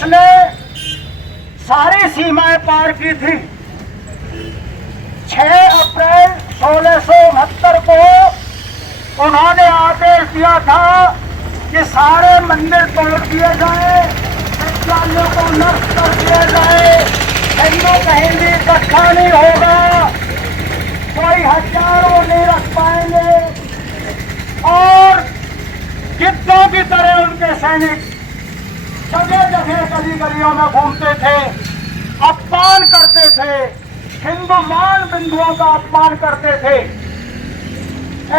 उसने सारी सीमाएं पार की थी। 6 अप्रैल 1669 को उन्होंने आदेश दिया था कि सारे मंदिर तोड़ दिए जाए, विद्यालयों को नष्ट कर दिया जाए, हिंदू कहीं भी इकट्ठा नहीं होगा, कोई हथियारों नहीं रख पाएंगे। और गिद्धों की तरह उनके सैनिक जगह जगह गली गलियों में घूमते थे, अपमान करते थे, हिंदू मान बिंदुओं का अपमान करते थे।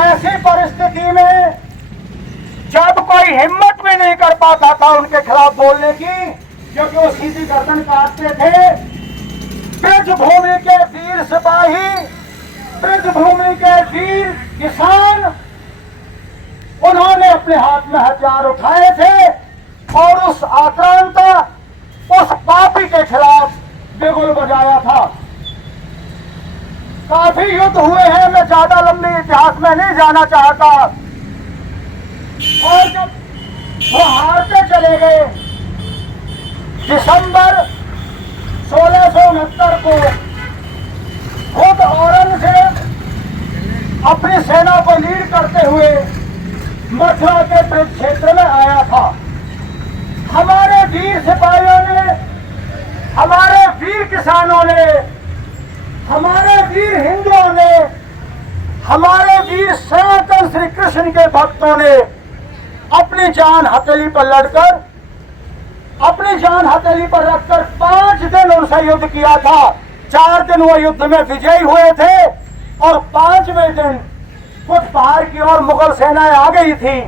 ऐसी परिस्थिति में जब कोई हिम्मत भी नहीं कर पाता था उनके खिलाफ बोलने की, क्योंकि वो सीधी गर्दन काटते थे, ब्रजभूमि के वीर सिपाही, ब्रजभूमि के वीर किसान, उन्होंने अपने हाथ में हथियार उठाए थे और उस आक्रांत, उस पापी के खिलाफ बिगुल बजाया था। काफी युद्ध हुए हैं, मैं ज्यादा लंबे इतिहास में नहीं जाना चाहता। और जब वो हारते चले गए, दिसंबर 1669 को खुद औरंगजेब अपनी सेना को लीड करते हुए मथुरा के ब्रज क्षेत्र में आया था। हमारे वीर सिपाहियों ने, हमारे वीर किसानों ने, हमारे वीर हिंदुओं ने, हमारे वीर सनातन श्री कृष्ण के भक्तों ने अपनी जान हथेली पर लड़कर, अपनी जान हथेली पर रखकर 5 दिन उनसे युद्ध किया था। 4 दिन वो युद्ध में विजयी हुए थे और 5वें दिन कुछ बाहर की ओर मुगल सेनाएं आ गई थी,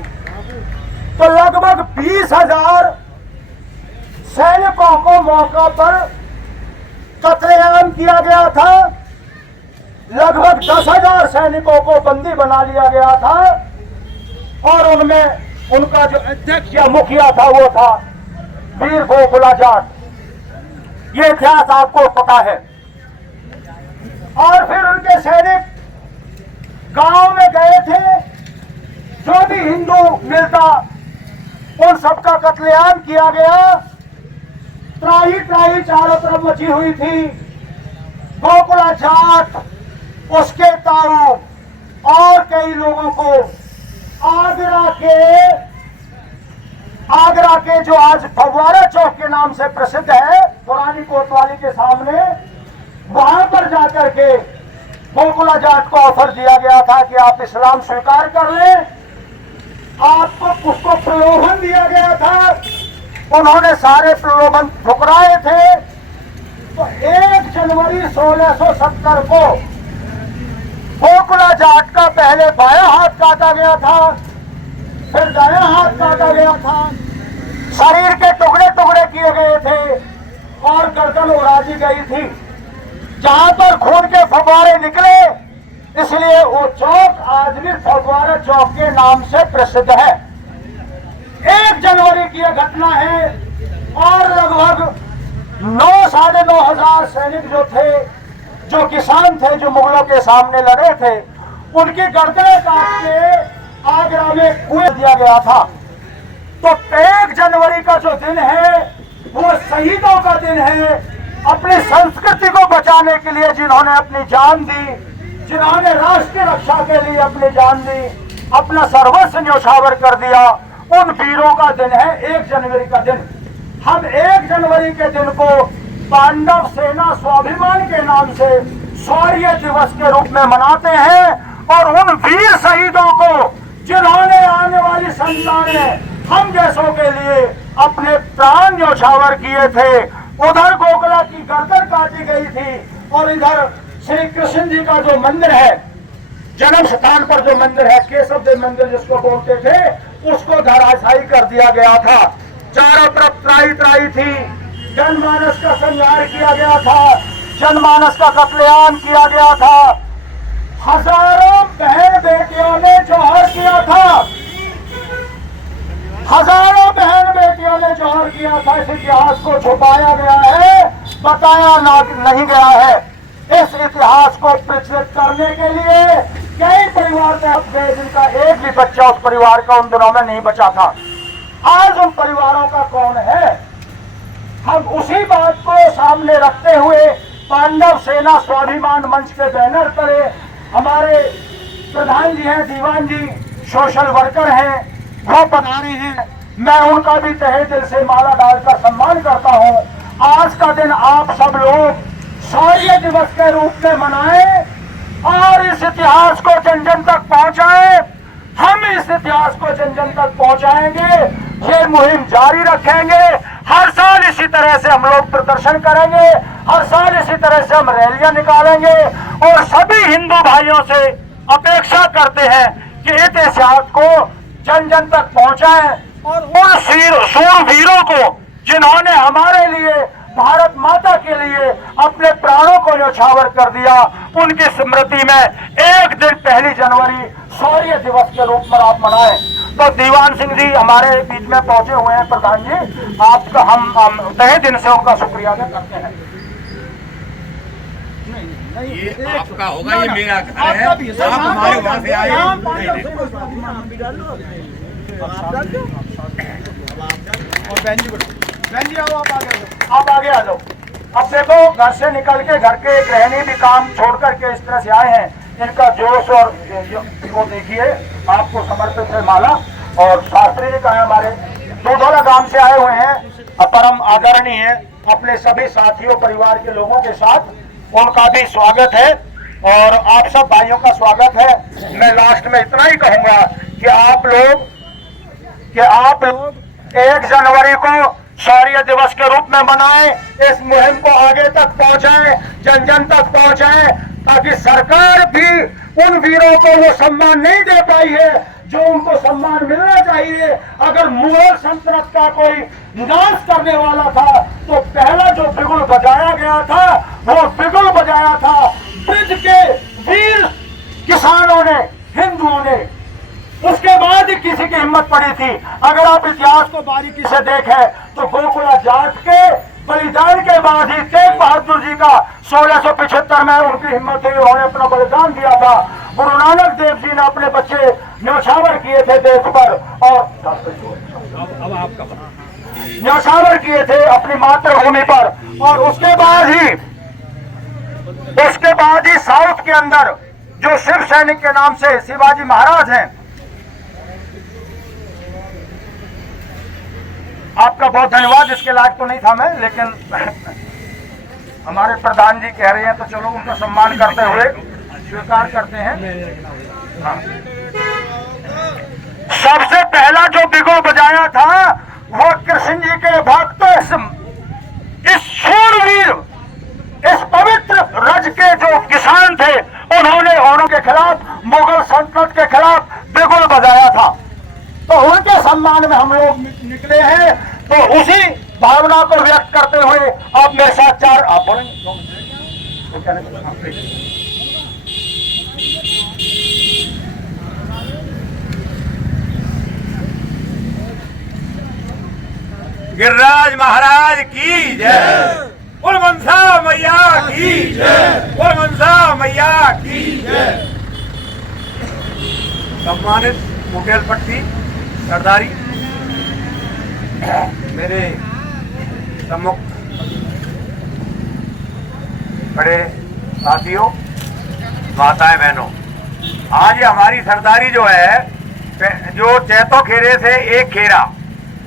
तो लगभग 20,000 सैनिकों को मौका पर कत्लेआम किया गया था। लगभग 10,000 सैनिकों को बंदी बना लिया गया था और उनमें उनका जो अध्यक्ष या मुखिया था वो था वीर गोकुला जाट। ये इतिहास आपको पता है। और फिर उनके सैनिक गांव में गए थे, जो भी हिंदू मिलता उन सबका कत्लेआम किया गया। त्राही त्राही चारों तरफ मची हुई थी। गोकुला जाट, उसके ताऊ और कई लोगों को आगरा के जो आज फव्वारा चौक के नाम से प्रसिद्ध है, पुरानी कोतवाली के सामने, वहां पर जाकर के गोकुला जाट को ऑफर दिया गया था कि आप इस्लाम स्वीकार कर लें। आपको उसको प्रलोभन दिया गया था, उन्होंने सारे प्रलोभन ठुकराए थे। तो 1 जनवरी 1670 को गोकुला जाट का पहले बायां हाथ काटा गया था, फिर दायां हाथ काटा गया था, शरीर के टुकड़े टुकड़े किए गए थे और गर्दन उड़ा दी गई थी। जहां पर खून के फव्वारे निकले, इसलिए वो चौक आज भी फव्वारा चौक के नाम से प्रसिद्ध है। 1 जनवरी की यह घटना है और लगभग 9-9.5 हजार सैनिक जो थे, जो किसान थे, जो मुगलों के सामने लड़े थे, उनकी गर्दनें काट के आगरा में कुएं दिया गया था। तो 1 जनवरी का जो दिन है वो शहीदों का दिन है। अपनी संस्कृति को बचाने के लिए जिन्होंने अपनी जान दी, जिन्होंने राष्ट्र की रक्षा के लिए अपनी जान दी, अपना सर्वस्व न्यौछावर कर दिया, उन वीरों का दिन है 1 जनवरी का दिन। हम 1 जनवरी के दिन को पांडव सेना स्वाभिमान के नाम से शौर्य दिवस के रूप में मनाते हैं और उन वीर शहीदों को, जिन्होंने आने वाली संतान में हम जैसों के लिए अपने प्राण न्यौछावर किए थे, उधर गोकुला की गर्दन काटी गई थी और इधर श्री कृष्ण जी का जो मंदिर है, जन्म स्थान पर जो मंदिर है, केशव देव मंदिर जिसको बोलते थे, उसको धराशायी कर दिया गया था। चारों तरफ त्राही त्राही थी, जनमानस का संहार किया गया था, जनमानस का कत्लेआम किया गया था। हजारों बहन बेटियों ने जौहर किया था, हजारों बहन बेटियों ने जौहर किया था। इस इतिहास को छुपाया गया है, बताया नहीं गया है। इस इतिहास को प्रचलित करने के लिए कई परिवार में अपने, जिनका एक भी बच्चा उस परिवार का उन दिनों में नहीं बचा था। आज उन परिवारों का कौन है? सामने रखते हुए पांडव सेना स्वाभिमान मंच के बैनर तले हमारे प्रधान जी हैं, दीवान जी सोशल वर्कर हैं, वो पधारे हैं। मैं उनका भी तहे दिल से माला डालकर सम्मान करता हूं। आज का दिन आप सब लोग शौर्य दिवस के रूप में मनाएं और इस इतिहास को जन जन तक पहुंचाएं। हम इस इतिहास को जन जन तक पहुंचाएंगे, ये मुहिम जारी रखेंगे। हर साल इसी तरह से हम लोग प्रदर्शन करेंगे, हर साल इसी तरह से हम रैलियां निकालेंगे और सभी हिंदू भाइयों से अपेक्षा करते हैं कि इस इतिहास को जन जन तक पहुंचाएं और उन शूरवीरों को जिन्होंने हमारे लिए, भारत माता के लिए अपने प्राणों को न्यौछावर कर दिया, उनकी स्मृति में एक दिन 1 जनवरी शौर्य दिवस के रूप में आप मनाएं। तो दीवान सिंह जी हमारे बीच में पहुंचे हुए हैं। प्रधान जी, आपका हम तहे दिन से उनका शुक्रिया अदा करते हैं। ये आपका होगा, ये मेरा घर है, आप हमारे वहाँ से आए। आप आगे आ जाओ। अब देखो, घर से निकल के घर के गृहिणी भी काम छोड़ करके इस तरह से आए हैं। इनका जोश और वो देखिए, आपको समर्पित है माला। और शास्त्री जी का है, हमारे दूधौला गांव से आए हुए हैं, परम आदरणीय है, अपने सभी साथियों परिवार के लोगों के साथ उनका भी स्वागत है और आप सब भाइयों का स्वागत है। मैं लास्ट में इतना ही कहूंगा कि आप लोग 1 जनवरी को शौर्य दिवस के रूप में मनाएं, इस मुहिम को आगे तक पहुंचाएं, जन जन तक पहुंचाएं, ताकि सरकार भी उन वीरों को वो सम्मान नहीं दे पाई है जो उनको सम्मान मिलना चाहिए। अगर मुगल सल्तनत का कोई विनाश करने वाला था तो पहला जो बिगुल बजाया गया था वो बिगुल बजाया था ब्रिज के वीर किसानों ने, हिंदुओं ने। उसके बाद ही किसी की हिम्मत पड़ी थी। अगर आप इतिहास को बारीकी से देखें तो गोकुला जाट के बलिदान के बाद ही तेग बहादुर जी का 1675 में उनकी हिम्मत हुई, उन्होंने अपना बलिदान दिया था। गुरु नानक देव जी ने अपने बच्चे न्यौछावर किए थे देश पर और न्यौछावर किए थे अपनी मातृभूमि पर। और उसके बाद ही साउथ के अंदर जो शिव सैनिक के नाम से शिवाजी महाराज हैं, आपका बहुत धन्यवाद। इसके लायक तो नहीं था मैं, लेकिन हमारे प्रधान जी कह रहे हैं तो चलो उनका सम्मान करते हुए स्वीकार करते हैं। हाँ। सबसे पहला जो बिगुल बजाया था वो कृष्ण जी के भक्त इस शूरवीर, इस पवित्र रज के जो किसान थे, उन्होंने औरों के खिलाफ, मुगल सल्तनत के खिलाफ बिगुल बजाया था। तो उनके सम्मान में हम लोग निकले हैं। तो उसी भावना को व्यक्त करते हुए आप मेरे साथ चार आप बोलेंगे। गिरिराज महाराज की जय, बोल मनसा मैया की जय, बोल मनसा मैया की जय। सम्मानित मुकेल पट्टी सरदारी, मेरे सम्मुख बड़े साथियों, माताएं बहनों, आज ये हमारी सरदारी जो है, जो चैतो खेरे से एक खेरा,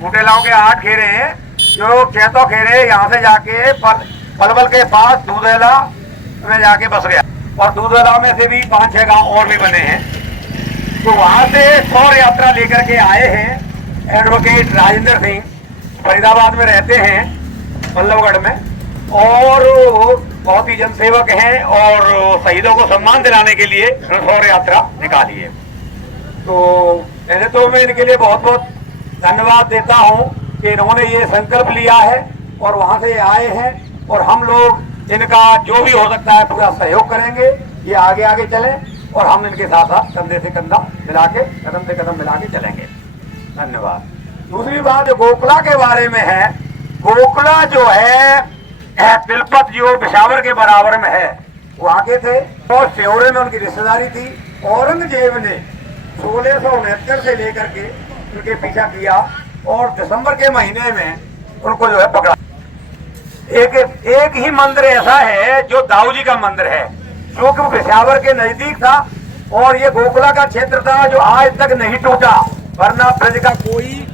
कुटेलाओं के 8 खेरे हैं, जो चैतो खेरे यहाँ से जाके पलवल के पास दूधेला में जाके बस गया और दूधेला में से भी 5-6 गांव और भी बने हैं। तो वहाँ से शौर्य यात्रा लेकर के आए हैं एडवोकेट राजेंद्र सिंह, फरीदाबाद में रहते हैं, बल्लभगढ़ में, और बहुत ही जनसेवक हैं और शहीदों को सम्मान दिलाने के लिए शौर्य यात्रा निकाली है। तो पहले तो मैं इनके लिए बहुत बहुत धन्यवाद देता हूं कि इन्होंने ये संकल्प लिया है और वहां से आए हैं, और हम लोग इनका जो भी हो सकता है पूरा सहयोग करेंगे। ये आगे आगे चले और हम इनके साथ साथ कंधे से कंधा मिला के, कदम से कदम मिला के चलेंगे। धन्यवाद। दूसरी बात गोकुला के बारे में है, गोकुला जो है तिलपत जो पिशावर के बराबर में है, वहाँ के थे और सेवरे में उनकी रिश्तेदारी थी। औरंगजेब ने 1669 से लेकर के उनके पीछा किया और दिसंबर के महीने में उनको जो है पकड़ा। एक ही मंदिर ऐसा है जो दाऊ जी का मंदिर है, जो कि पेशावर के नजदीक था और ये गोकुला का क्षेत्र था जो आज तक नहीं टूटा, वरना ब्रज का कोई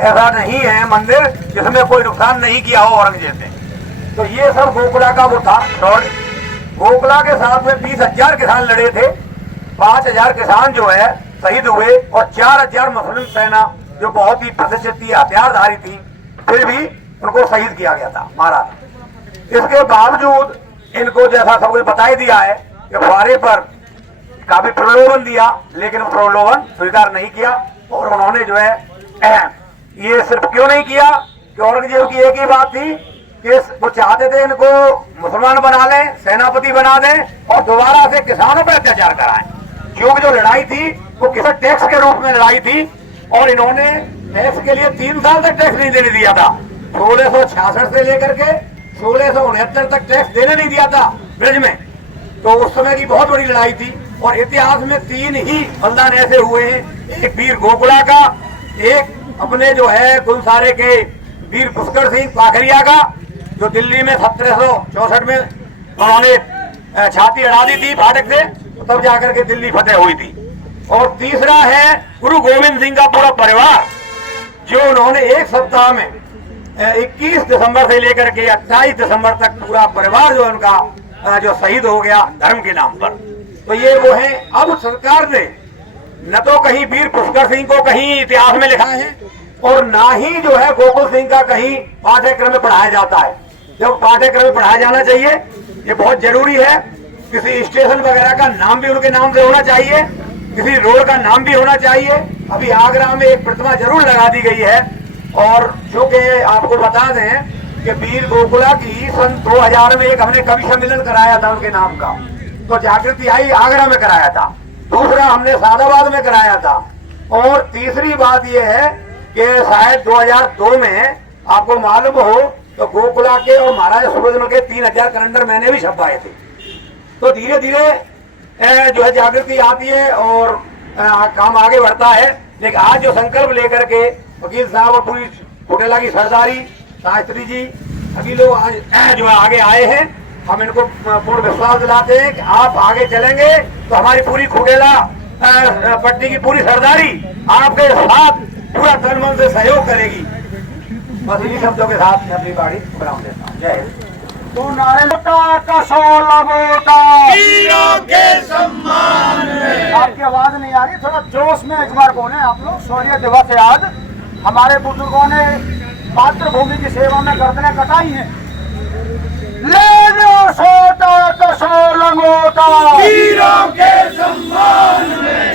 ऐसा नहीं है मंदिर जिसमें कोई नुकसान नहीं किया हो औरंगजेब ने। तो ये सब गोकुला का वो था दौड़। गोकुला के साथ में 20,000 किसान लड़े थे, 5,000 किसान जो है शहीद हुए और 4,000 मुस्लिम सेना जो बहुत ही प्रतिष्ठित थी, हथियारधारी थी, फिर भी उनको शहीद किया गया था, मारा था। इसके बावजूद इनको जैसा सब कुछ बता ही दिया है कि फुआरे पर काफी प्रलोभन दिया, लेकिन प्रलोभन स्वीकार नहीं किया। और उन्होंने जो है ये सिर्फ क्यों नहीं किया कि औरंगजेब की एक ही बात थी कि वो चाहते थे इनको मुसलमान बना लें, सेनापति बना दें और दोबारा से किसानों पर अत्याचार कराएं। क्योंकि जो लड़ाई थी वो किसी टैक्स के रूप में लड़ाई थी और इन्होंने टैक्स के लिए 3 साल तक टैक्स नहीं देने दिया था। 1666 से लेकर के 1669 तक टैक्स देने नहीं दिया था ब्रज में। तो उस समय की बहुत बड़ी लड़ाई थी और इतिहास में 3 ही बलिदान ऐसे हुए हैं, एक वीर गोकुला का, एक अपने जो है गुलसारे के वीर पुष्कर सिंह पाखरिया का, जो दिल्ली में 1764 में उन्होंने छाती अड़ा दी थी फाटक से, तब जाकर के दिल्ली फतेह हुई थी। और तीसरा है गुरु गोविंद सिंह का पूरा परिवार, जो उन्होंने एक सप्ताह में 21 दिसंबर से लेकर के 28 दिसंबर तक पूरा परिवार जो उनका जो शहीद हो गया धर्म के नाम पर। तो ये वो है। अब सरकार ने न तो कहीं वीर पुष्कर सिंह को कहीं इतिहास में लिखा है और ना ही जो है गोकुल सिंह का कहीं पाठ्यक्रम में पढ़ाया जाता है। जब पाठ्यक्रम में पढ़ाया जाना चाहिए, ये बहुत जरूरी है। किसी स्टेशन वगैरह का नाम भी उनके नाम से होना चाहिए, किसी रोड का नाम भी होना चाहिए। अभी आगरा में एक प्रतिमा जरूर लगा दी गई है। और जो कि आपको बता दें कि वीर गोकुला की सन 2000 में एक हमने कवि सम्मेलन कराया था उनके नाम का, तो जागृति आई आगरा में कराया था। दूसरा हमने सादाबाद में कराया था। और तीसरी बात यह है कि शायद 2002 में आपको मालूम हो तो गोकुला के और महाराजा सूरजमल के 3000 कैलेंडर मैंने भी छपवाए थे। तो धीरे धीरे जो है जागृति आती है और काम आगे बढ़ता है। लेकिन आज जो संकल्प लेकर के वकील साहब और पूरी कुटेला की सरदारी, शास्त्री जी, सभी लोग आज जो आगे आए हैं, हम इनको पूर्ण विश्वास दिलाते हैं कि आप आगे चलेंगे तो हमारी पूरी कुटेला पट्टी की पूरी सरदारी आपके साथ पूरा तन मन से सहयोग करेगी। बस इन्हीं शब्दों के साथ मैं अपनी बाड़ी विराम देता हूँ। जय हिंद। तो नारेटा कसौला बोटा वीरों के सम्मान में। आपकी आवाज नहीं आ रही, थोड़ा जोश में एक बार बोले आप लोग। शौर्य दिवस है आज। हमारे बुजुर्गों ने मातृभूमि की सेवा में गर्दनें कटाई हैं। ले लो सोटा कसौला मोटा वीरों के सम्मान में,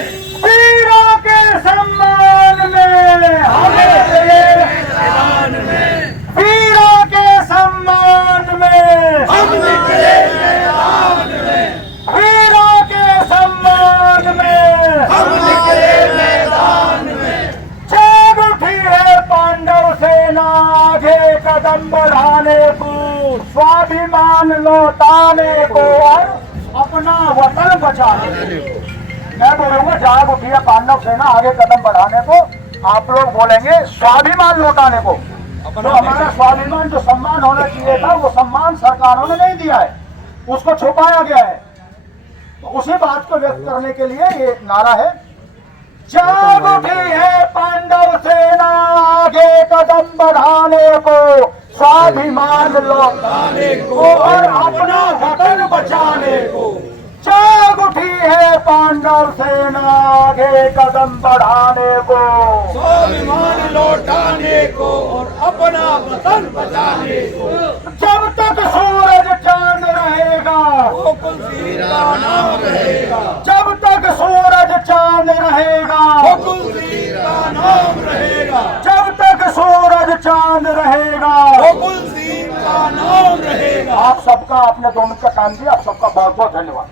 वीरों के सम्मान में, हमें तेरे मैदान में, वीरों के सम्मान में, हम निकले मैदान में, वीरों के सम्मान में, हम निकले मैदान में। जाग उठी है पांडव सेना आगे कदम बढ़ाने को, स्वाभिमान लौटाने को और अपना वतन बचाने को। मैं बोलूंगा जाग उठी है पांडव सेना आगे कदम बढ़ाने को, आप लोग बोलेंगे स्वाभिमान लौटाने को। तो हमारा स्वाभिमान जो सम्मान होना चाहिए था वो सम्मान सरकारों ने नहीं दिया है, उसको छुपाया गया है। तो उसी बात को व्यक्त करने के लिए ये नारा है, जाग उठी है पांडव सेना आगे कदम बढ़ाने को, स्वाभिमान लौटाने को और अपना वतन बचाने को। जाग उठी है पांडव सेना आगे कदम बढ़ाने को, स्वाभिमान लौटाने को और अपना वतन बचाने को। जब तक सूरज चांद रहेगा गोकुल सिंह का नाम रहेगा, जब तक सूरज चांद रहेगा, गोकुल सिंह का नाम रहेगा, जब तक सूरज चांद रहेगा। गोकुल सिंह का नाम रहेगा। आप सबका आपने 2 मिनट का टाइम दिया, आप सबका बहुत बहुत धन्यवाद।